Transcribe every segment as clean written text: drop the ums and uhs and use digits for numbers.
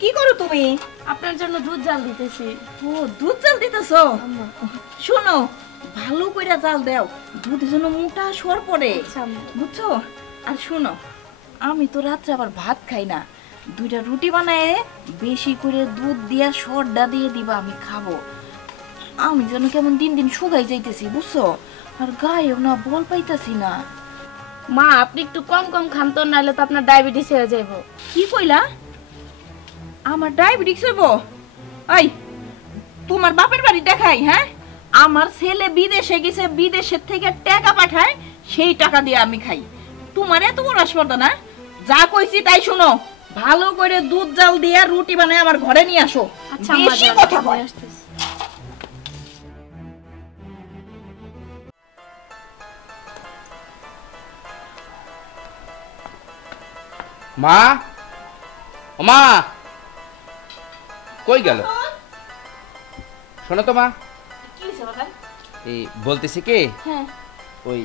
কি করো তুমি? আপনার জন্য দুধ জাল দিতেছি। ও দুধ জাল দিতেছো? শোনো ভালো কইরা জাল দাও, দুধ যেন মোটা সর পড়ে, বুঝছো? আর শোনো আমি তো রাত্রে আবার ভাত খাই না, 2টা রুটি বানায় বেশি করে দুধ দিয়া সরডা দিয়ে দিবা, আমি খাবো। আমি যেন কেমন দিন দিন শুকাই যাইতেছি, বুঝছো? আর গায়েও না বল পাইতাছি না। মা আপনি একটু কম কম খান তো, নাহলে তো আপনার ডায়াবেটিস হয়ে যাইব। কি কইলা? আমার ডায়াবেটিস হইব? এই তোমার বাপের বাড়ি দেখাই, হ্যাঁ? আমার ছেলে বিদেশে গেছে, বিদেশের থেকে টাকা পাঠায়, সেই টাকা দিয়ে আমি খাই। তোমার এত বড় আসপর্দা না? যা কইছি তাই শুনো, ভালো করে দুধ জাল দিয়ে রুটি বানায় আমার ঘরে নিয়ে আসো। আচ্ছা বেশি কথা কয়। মা, ও মা, কই গেল? শোনো তো মা, কি হইছে বাবা? এই বলতেছি কি, হ্যাঁ ওই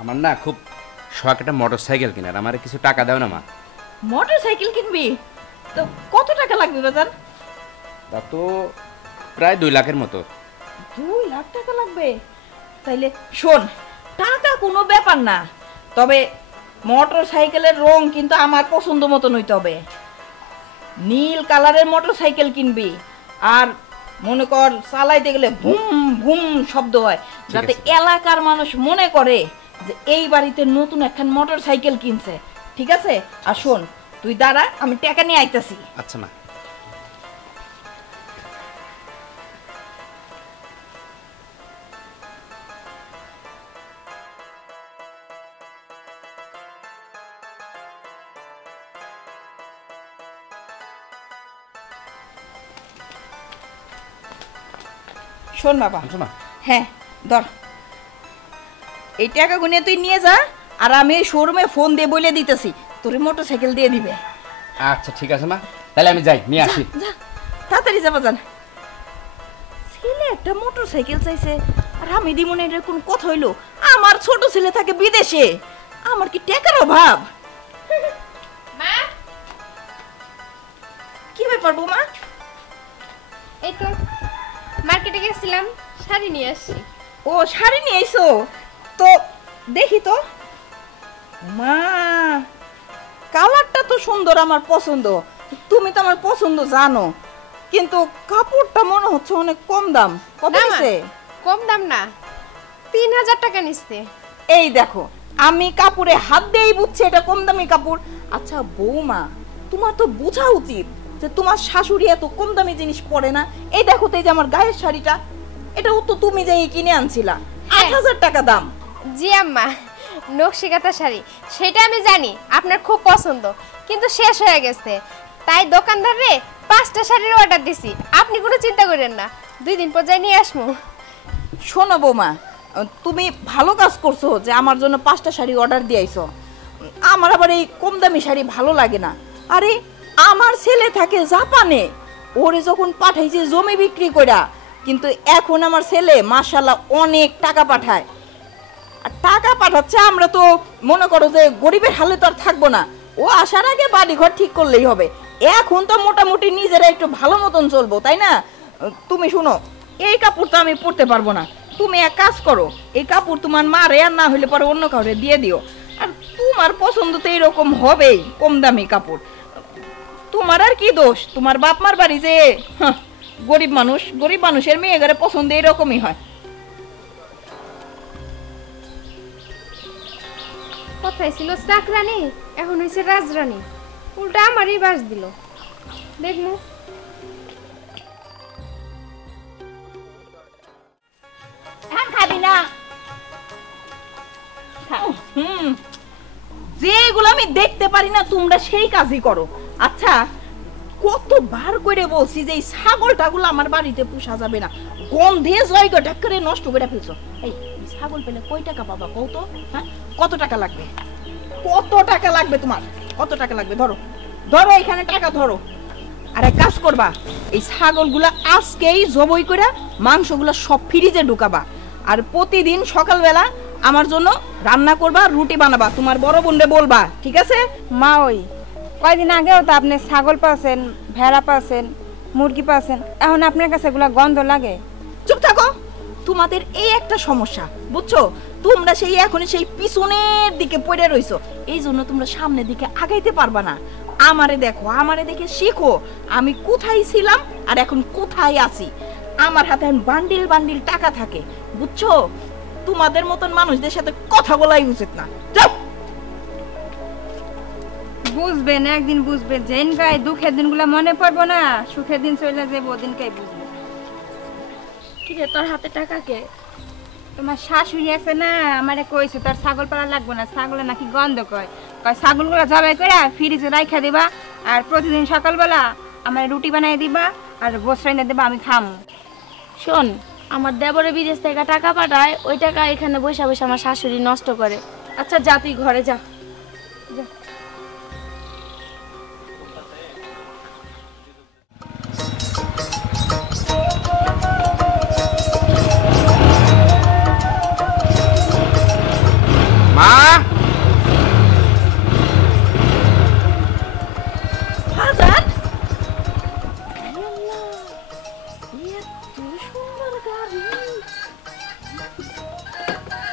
আমার না খুব শখ একটা মোটরসাইকেল কেনার, আমারে কিছু টাকা দাও না মা। মোটরসাইকেল কিনবি? তো কত টাকা লাগবে বাজান? তা তো প্রায় 2 লাখের মতো। 2 লাখ টাকা লাগবে? তাইলে শোন, টাকা কোনো ব্যাপার না, তবে মোটরসাইকেলের রং কিন্তু আমার পছন্দ মতন হইতে হবে। নীল কালারের মোটরসাইকেল কিনবি, আর মনে কর চালাইতে গেলে ভুম ভুম শব্দ হয়, যাতে এলাকার মানুষ মনে করে যে এই বাড়িতে নতুন একখান মোটরসাইকেল কিনছে, ঠিক আছে? আর শোন, তুই দাঁড়া, আমি টাকা নিয়ে আইতাছি। আচ্ছা মা। শোন বাবা, আচ্ছা মা। হ্যাঁ ধর, এই টাকা গুনে তুই নিয়ে যা, আর আমি শোরুমে ফোন দিয়ে বলে দিতেছি তোর মোটরসাইকেল দিয়ে দিবে। আচ্ছা ঠিক আছে মা, তাহলে আমি যাই, নিয়ে আসি। যা তাড়াতাড়ি যাবা যান। ছেলে একটা মোটরসাইকেল চাইছে, আর আমি দিব না, এটা কোন কথা হইলো? আমার ছোট ছেলে থাকে বিদেশে, আমার কি টাকার অভাব? মা, কি ব্যাপার বৌমা? এই তো মার্কেটে গেছিলাম, শাড়ি নিয়ে আসছি। ও শাড়ি নিয়ে আইছো? তো দেখি তো। মা, কালারটা তো সুন্দর, আমার পছন্দ। তুমি তো আমার পছন্দ জানো, কিন্তু কাপড়টা মনে হচ্ছে অনেক কম দাম। কত না মা, নিছে? কম দাম না, 3000 টাকা নিচ্ছে। এই দেখো, আমি কাপড়ে হাত দিয়েই বুঝছি এটা কম দামি কাপড়। আচ্ছা বৌমা, তোমার তো বোঝা উচিত যে তোমার শাশুড়ি এত কম দামি জিনিস পরে না। এই দেখো তো, এই যে আমার গায়ের শাড়িটা, এটাও তো তুমি যাই কিনে আনছিলা, 8000 টাকা দাম। জি আম্মা, নকশিকাঁথা শাড়ি, সেটা আমি জানি আপনার খুব পছন্দ, কিন্তু শেষ হয়ে গেছে, তাই দোকানদারে 5টা শাড়ির অর্ডার দিছি। আপনি কোনো চিন্তা করেন না, 2 দিন পর যাই নিয়ে আসবো। শোনো বৌমা, তুমি ভালো কাজ করছো যে আমার জন্য 5টা শাড়ি অর্ডার দিয়েছো। আমার আবার এই কম দামি শাড়ি ভালো লাগে না। আরে আমার ছেলে থাকে জাপানে, ওরে যখন পাঠাইছে জমি বিক্রি কইরা, কিন্তু এখন আমার ছেলে মাশাআল্লাহ অনেক টাকা পাঠায়। আর টাকা পাঠাচ্ছে, আমরা তো মনে করো যে গরিবের হালে তো আর থাকবো না, ও আসার আগে বাড়ি ঘর ঠিক করলেই হবে। এখন তো মোটামুটি নিজেরা একটু ভালো মতন চলবো, তাই না? তুমি শুনো, এই কাপড় তো আমি পরতে পারবো না, তুমি এক কাজ করো, এই কাপড় তোমার মারে, আর না হলে পরে অন্য কাউরে দিয়ে দিও। আর তোমার পছন্দ তো এরকম হবেই, কম দামি কাপড়। তোমার আর কি দোষ, তোমার বাপ মার বাড়ি যে গরিব মানুষ, গরিব মানুষের মেয়ে ঘরে পছন্দ এরকমই হয়। কথাই ছিল চাকরানি, এখন হয়েছে রাজরানী, উল্টা আমারই বাস দিল। দেখলো খাবি না? যেগুলো আমি দেখতে পারি না তোমরা সেই কাজই করো। আচ্ছা, কতবার করে বলছি যে এই ছাগলটাগুলো আমার বাড়িতে পোষা যাবে না, গন্ধে জায়গাটা করে নষ্ট করে ফেলছো। এই ছাগল পেলে কয় টাকা পাবা কও তো? হ্যাঁ, কত টাকা লাগবে? কত টাকা লাগবে তোমার? কত টাকা লাগবে? ধরো ধরো, এখানে টাকা ধরো। আর এক কাজ করবা, এই ছাগলগুলা আজকেই জবাই করে মাংসগুলা সব ফ্রিজে ঢুকাবা, আর প্রতিদিন সকালবেলা আমার জন্য রান্না করবা, রুটি বানাবা, তোমার বড় বোনরে বলবা, ঠিক আছে? মা, ওই কয়দিন আগেও তো আপনি ছাগল পাচ্ছেন, ভেড়া পাচ্ছেন, মুরগি পাচ্ছেন, এখন আপনার কাছে এগুলা গন্ধ লাগে? চুপ থাকো। তোমাদের এই একটা সমস্যা, বুঝছো? তোমরা সেই এখনই সেই পিছনের দিকে পড়ে রইছো, এই জন্য তোমরা সামনের দিকে আগাইতে পারবা না। আমারে দেখো, আমারে দেখে শিখো আমি কোথায় ছিলাম আর এখন কোথায় আছি। আমার হাতে এখন বান্ডিল বান্ডিল টাকা থাকে, বুঝছো? তোমাদের মতন মানুষদের সাথে কথা বলাই উচিত না। যাও। বুঝবেন, একদিন বুঝবেন। যেন গায়ে দুঃখের দিনগুলো মনে পড়বো না, সুখের দিন চলে যাবো, ওদিনকাই বুঝবেন। কিরে তোর হাতে টাকা কে? তোমার শাশুড়ি আছে না, আমারে কইছে তোর ছাগল পালা লাগবে না, ছাগলে নাকি গন্ধ কয়। কয় ছাগলগুলো জবাই করে ফ্রিজে রাইখা দিবা, আর প্রতিদিন সকালবেলা আমার রুটি বানাই দিবা আর গোস রাইনা দিবা, আমি খামু। শোন, আমার দেবরে বিদেশ থেকে টাকা পাঠায়, ওই টাকা এখানে বসে বসে আমার শাশুড়ি নষ্ট করে। আচ্ছা যা, তুই ঘরে যা। মা, বাজান,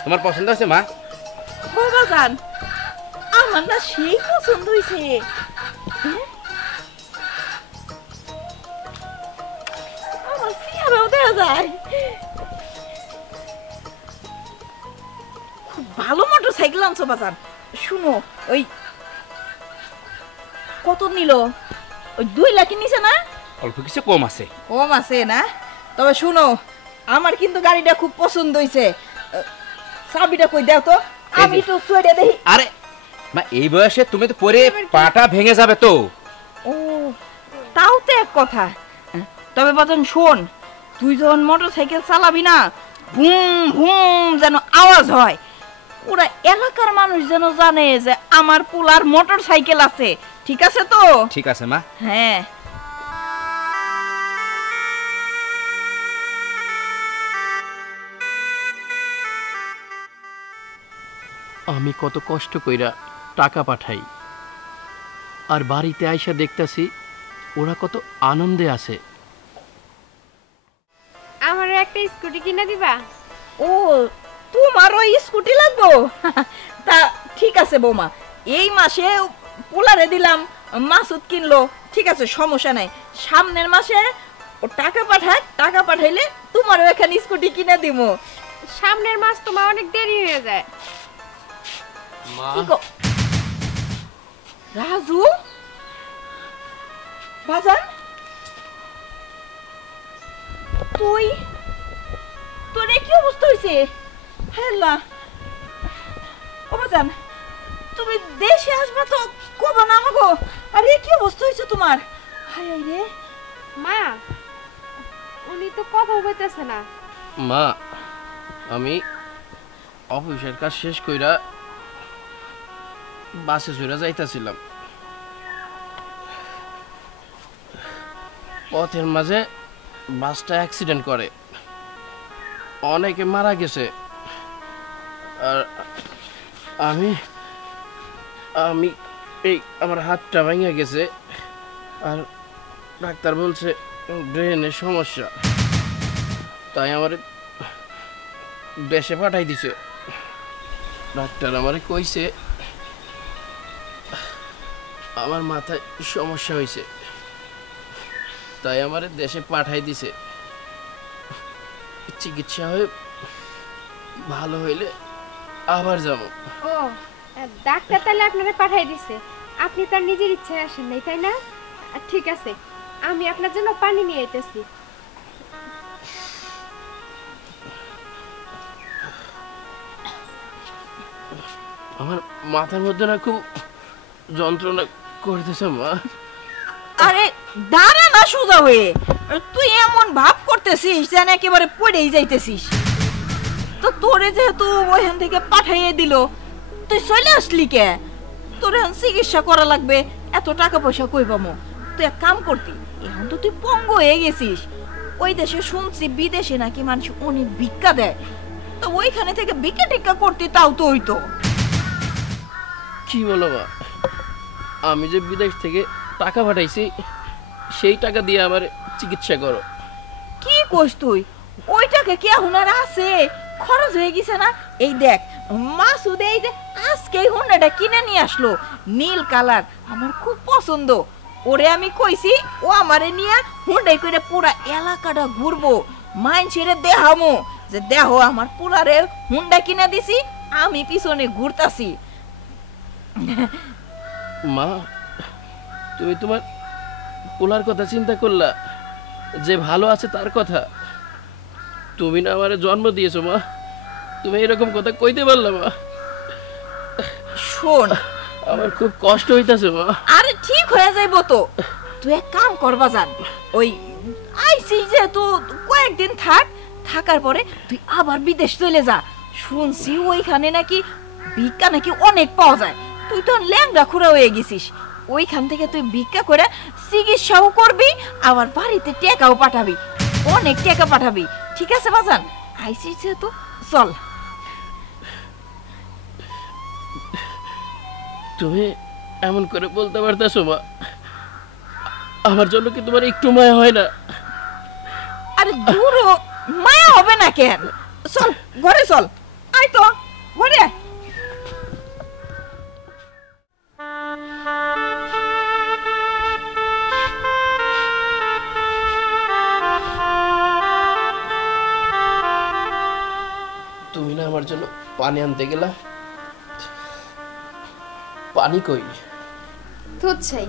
তোমার পছন্দ আছে মা? ও বাজান, আমার না সেই পছন্দ হয়েছে। আমার চেহারাও দেওয়া যায়। খুব ভালো মোটর সাইকেল আনছো বাজান। শুনো, ওই কত নিল? ওই 2 লাখের নিচে না? অল্প কিছু কম আছে। কম আছে না? তবে শুনো, আমার কিন্তু গাড়িটা খুব পছন্দ হয়েছে। চাবিটা কই দাও তো, আমি তো চড়ে দেখি। আরে মা, এই বয়সে তুমি তো পরে পাটা ভেঙে যাবে তো। ও, তাও তো এক কথা। তবে বাজান শোন, তুই যখন মোটর সাইকেল চালাবি না, হুম হুম যেন আওয়াজ হয়, পুরা এলাকার মানুষ যেন জানে যে আমার পোলার মোটর সাইকেল আছে। ঠিক আছে তো? ঠিক আছে মা। হ্যাঁ। আমি কত কষ্ট কইরা টাকা পাঠাই, আর বাড়িতে আইসা দেখতাছি ওরা কত আনন্দে আছে। আমার একটা স্কুটি কিনে দিবা? ও, তোমারও স্কুটি লাগবো? তা ঠিক আছে বৌমা, এই মাসে পোলারে দিলাম, মাসুদ কিনলো, ঠিক আছে, সমস্যা নাই। সামনের মাসে ও টাকা পাঠায়, টাকা পাঠাইলে তোমারও এখানে স্কুটি কিনে দিব। সামনের মাস তোমার অনেক দেরি হয়ে যায়। মা, কি গো? রাজু বাজান, তুই, তোর কি অবস্থা হয়েছে? হেলা, ও বাজান, তুমি দেশে আসবা তো কবা না আমাগো? আরে কি অবস্থা হয়েছে তোমার? হায় হায় রে। মা, উনি তো কথা বলতেছে না। মা, আমি অফিসের কাজ শেষ কইরা বাসে চড়ে যাইতাছিলাম, পথের মাঝে বাসটা অ্যাক্সিডেন্ট করে, অনেকে মারা গেছে। আর আমি আমি এই আমার হাতটা ভেঙে গেছে, আর ডাক্তার বলছে ব্রেনের সমস্যা, তাই আমার দেশে পাঠাই দিছে। ডাক্তার আমারে কইছে আমার মাথায় সমস্যা হয়েছে, তাই আমারে দেশে পাঠাই দিছে। চিকিৎসা হয়ে ভালো হইলে আবার যাব। ও, ডাক্তার তাহলে আপনারা পাঠাই দিছে, আপনি তার নিজের ইচ্ছায় আসেন নাই, তাই না? ঠিক আছে, আমি আপনার জন্য পানি নিয়ে আইতেছি। আমার মাথার মধ্যে না খুব যন্ত্রণা করতেছে মা। আরে দাঁড়া না সোজা হয়ে, তুই এমন ভাব করতেছিস যেন একেবারে পড়েই যাইতেছিস। তো তোরে যেহেতু ওইখান থেকে পাঠাইয়ে দিল, তুই চলে আসলি কে? তোর এখন চিকিৎসা করা লাগবে, এত টাকা পয়সা কই পামো? তুই এক কাম করতি, এখন তো তুই পঙ্গ হয়ে গেছিস। ওই দেশে শুনছি বিদেশে নাকি মানুষ অনেক ভিক্ষা দেয়, তো ওইখানে থেকে ভিক্ষা টিক্ষা করতি, তাও তো হইতো। কি বলো মা? আমি যে বিদেশ থেকে টাকা পাঠাইছি সেই টাকা দিয়ে আমার চিকিৎসা করো। কি কইস তুই? ওইটাকে কি এখন আর আছে? খরচ হয়ে গেছে না? এই দেখ মাসুদ এই যে আজকে এই হুন্ডাটা কিনে নিয়ে আসলো, নীল কালার, আমার খুব পছন্দ। ওরে আমি কইছি ও আমারে নিয়ে হুন্ডাই করে পুরা এলাকাটা ঘুরবো, মাইনছেরে দেখামো যে দেখো আমার পুলারে হুন্ডা কিনে দিছি, আমি পিছনে ঘুরতাছি। মা, তুমি তোমার পোলার কথা চিন্তা করলা, যে ভালো আছে তার কথা। তুমি না আমারে জন্ম দিয়েছো মা, তুমি এরকম কথা কইতে পারলা মা? শোন, আমার খুব কষ্ট হইতাছে মা। আরে ঠিক হয়ে যাইবো তো, তুই এক কাম করবা জান, ওই আইসি যে তুই কয়েকদিন থাকার পরে তুই আবার বিদেশ চলে যা। শুনছি ওইখানে নাকি ভিক্ষা নাকি অনেক পাওয়া যায়। তুই তো ল্যাংড়া খুঁড়া হয়ে গেছিস, ওইখান থেকে তুই ভিক্ষা করে চিকিৎসাও করবি, আবার বাড়িতে টাকাও পাঠাবি, অনেক টাকা পাঠাবি। ঠিক আছে বাজান, আইসিস যেহেতু চল। তুমি এমন করে বলতে পারতেছো মা? আমার জন্য কি তোমার একটু মায়া হয় না? আরে দূর হ, মায়া হবে না কেন? চল ঘরে চল, আয় তো ঘরে আয়। তুমি না আমার জন্য পানি আনতে গেলা, পানি কই? তুচ্ছাই,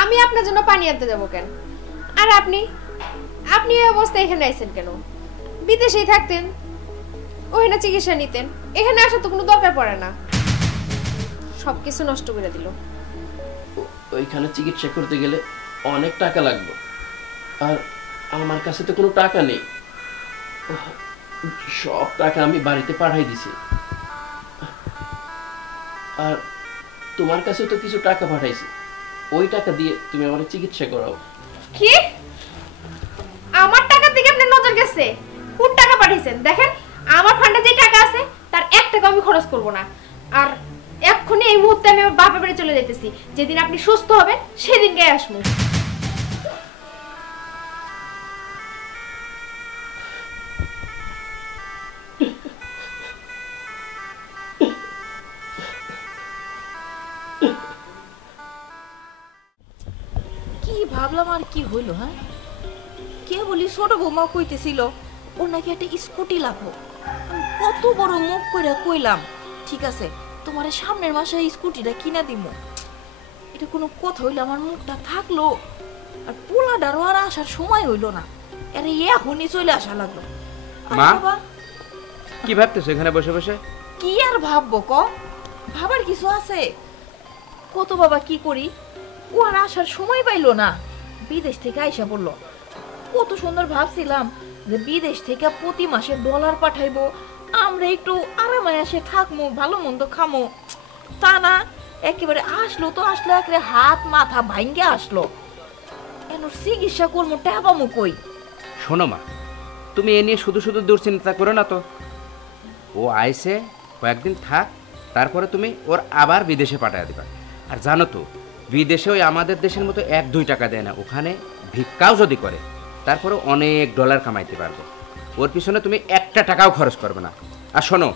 আমি আপনার জন্য পানি আনতে যাবো কেন? আর আপনি আপনি এই অবস্থায় এখানে আইছেন কেন? বিদেশেই থাকতেন, ওখানে চিকিৎসা নিতেন, এখানে আসার তো কোনো দরকার পড়ে না। সবকিছু নষ্ট করে দিল। ওইখানে চিকিৎসা করতে গেলে অনেক টাকা লাগবে, আর আমার কাছে তো কোনো টাকা নেই। সব টাকা আমি বাড়িতে পাঠাই দিছি, আর তোমার কাছে তো কিছু টাকা পাঠাইছি, ওই টাকা দিয়ে তুমি আমার চিকিৎসা করাও। কি? আমার টাকার দিকে আপনার নজর গেছে? কোন টাকা পাঠিয়েছেন দেখেন, আমার ফান্ডে যে টাকা আছে তার 1 টাকা আমি খরচ করব না। আর এক্ষুনি এই মুহূর্তে আমি আমার বাপের বাড়ি চলে যেতেছি, যেদিন আপনি সুস্থ হবেন সেদিন গিয়ে আসবো। কি ভাবলাম আর কি হইলো? হ্যাঁ, কে বলি ছোট বৌমা কইতেছিল ও নাকি একটা স্কুটি লাগবো। আমি কত বড় মুখ করে কইলাম ঠিক আছে তোমার সামনের মাসে স্কুটিটা কিনা দিমু। এটা কোনো কথা হইলো? আমার মুখটা থাকলো, আর পোলাডারও আর আসার সময় হইলো না, আরে এখনই চলে আসা লাগলো। আরে মা? বাবা, কি ভাবতেছো এখানে বসে বসে? কি আর ভাববো ক? ভাবার কিছু আছে? কত বাবা কি করি, ও আর আসার সময় পাইলো না, বিদেশ থেকে আইসা পড়লো। কত সুন্দর ভাবছিলাম যে বিদেশ থেকে প্রতি মাসে ডলার পাঠাইবো, আমরা একটু আরামে এসে থাকবো, ভালো মন্দ খামো। তা না, একেবারে আসলো তো আসলো, একেবারে হাত মাথা ভাঙ্গে আসলো। এনোর চিকিৎসা করবো, টাকামো কই? শোনো মা, তুমি এ নিয়ে শুধু শুধু দুশ্চিন্তা করো না তো। ও আইসে কয়েকদিন থাক, তারপরে তুমি ওর আবার বিদেশে পাঠিয়ে দিবা। আর জানো তো, বিদেশে ওই আমাদের দেশের মতো 1-2 টাকা দেয় না, ওখানে ভিক্ষাও যদি করে তারপরে অনেক ডলার কামাইতে পারবে। ওর পিছনে তুমি 1 টাকাও খরচ করবে না। আর শোনো,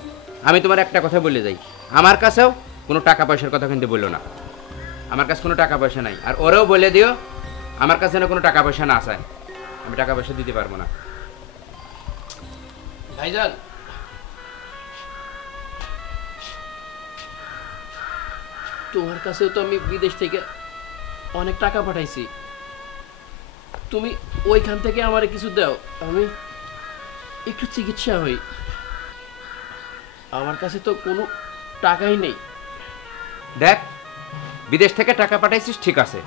আমি তোমার একটা কথা বলে যাই, আমার কাছেও কোনো টাকা পয়সার কথা কিন্তু বললো না। আমার কাছে কোনো টাকা পয়সা নাই, আর ওরেও বলে দিও আমার কাছে যেন কোনো টাকা পয়সা না চায়, আমি টাকা পয়সা দিতে পারবো না। ভাইজান, তোমার কাছেও তো আমি বিদেশ থেকে অনেক টাকা পাঠাইছি, তুমি ওইখান থেকে আমারে কিছু দাও, আমি একটু চিকিৎসা হই। আমার কাছে তো কোনো টাকাই নেই। দেখ, বিদেশ থেকে টাকা পাঠাইছিস ঠিক আছে,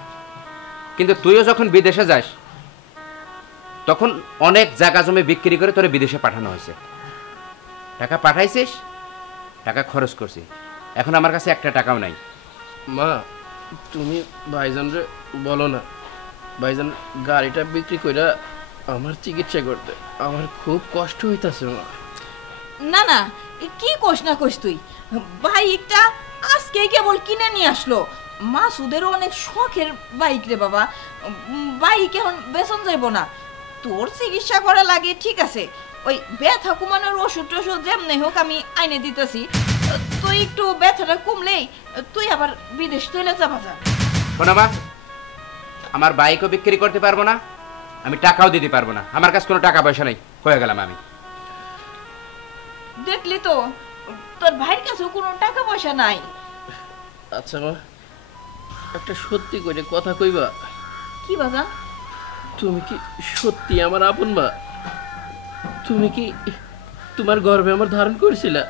কিন্তু তুইও যখন বিদেশে যাস তখন অনেক জায়গা জমি বিক্রি করে তোরে বিদেশে পাঠানো হয়েছে। টাকা পাঠাইছিস, টাকা খরচ করছি, এখন আমার কাছে 1 টাকাও নাই। মা, তুমি ভাইজানরে বলো না, ভাইজান গাড়িটা বিক্রি কইরা আমার চিকিৎসা করতে, আমার খুব কষ্ট হইতাছে মা। না না, এ কি কোস না কোস তুই? বাইকটা আজকে কেবল কিনে নিয়ে আসলো, মাসুদেরও অনেক শখের বাইক রে বাবা, বাইক এখন বেতন যাইব না। তোর চিকিৎসা করা লাগে ঠিক আছে, ওই ব্যথা কমানোর ওষুধ টষুধ যেমনি হোক আমি আইনে দিতেছি। তুই একটু ব্যথাটা কমলেই তুই আবার বিদেশ চলে যাবা যা। শোনো মা, আমার বাইকও বিক্রি করতে পারবো না, আমি টাকাও দিতে পারবো না, আমার কাছে কোনো টাকা পয়সা নেই, হয়ে গেলাম আমি। দেখলি তো তোর ভাইয়ের কাছেও কোনো টাকা পয়সা নাই। আচ্ছা মা, একটা সত্যি করে কথা কইবা, কি বাজান? তুমি কি সত্যি আমার আপন মা? তুমি কি তোমার গর্ভে আমার ধারণ করেছিলা?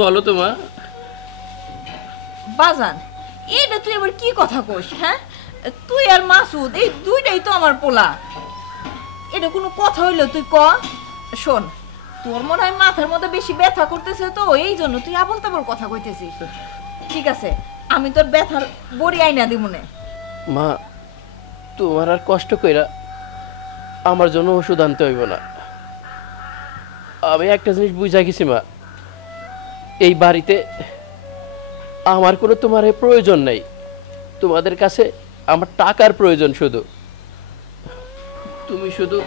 বলো তো মা। বাজান এটা তুই আবার কি কথা কইস? হ্যাঁ, তুই আর মাসুদ এই দুইটাই তো আমার পোলা, এটা কোনো কথা হইলো? তুই ক। শোন, তোর মনে হয় মাথার মধ্যে বেশি ব্যথা করতেছে তো এই জন্য তুই আবল তাবল কথা কইতেছিস। ঠিক আছে, আমি তোর ব্যথার বড়ি আইনা দিব মনে। মা, তোমার আর কষ্ট কইরা আমার জন্য ওষুধ আনতে হইব না। আমি একটা জিনিস বুঝা গেছি মা, এই বাড়িতে আমার কোনো তোমার প্রয়োজন নাই, তোমাদের কাছে আমার টাকার প্রয়োজন শুধু। তুমি শুধু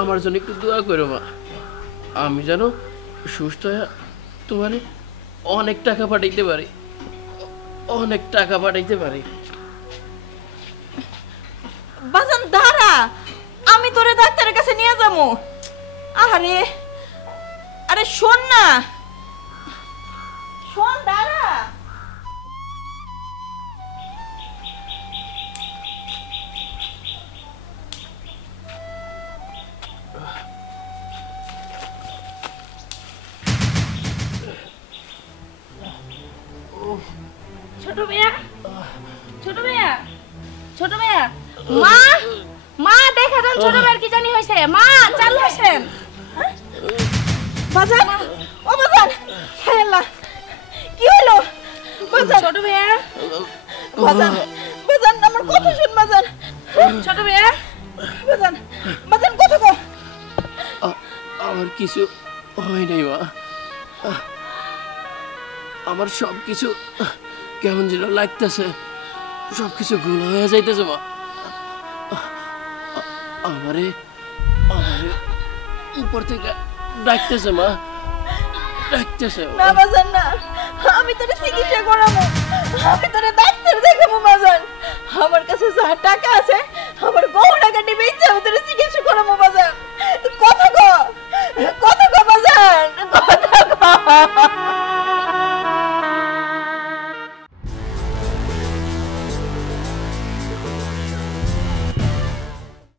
আমার জন্য একটু দোয়া করো মা, আমি যেন সুস্থ হয়ে তোমার অনেক টাকা পাঠাইতে পারি, অনেক টাকা পাঠাইতে পারি। বাজান দাঁড়া, আমি তোরে ডাক্তারের কাছে নিয়ে যাবো। আরে আরে শোন না, শোন, দাঁড়া। ছোট ভাইয়া, ছোট ভাইয়া, ছোট ভাইয়া, মা, মা দেখা যান ছোট ভাইয়ার কি জানি হয়েছে। মা চালু আসেন। বাজান, ও বাজান, খেলা কি হলো? বাজান, ছোট ভাইয়া, বাজান, বাজান আমার কথা শুন বাজান। ছোট ভাইয়া, বাজান, বাজান কথা কো। আমার কিছু হয় নাই মা, আমার সব কিছু কেমন যেন লাগতেছে, সব কিছু ভুল হয়ে যাইতেছে মা। আমারে আমারে উপর থেকে ডাকতেছে মা, ডাকতেছে। না বাজান না, আমি তোরে চিকিৎসা করাবো, আমি তোরে ডাক্তার দেখাবো বাজান। আমার কাছে যা টাকা আছে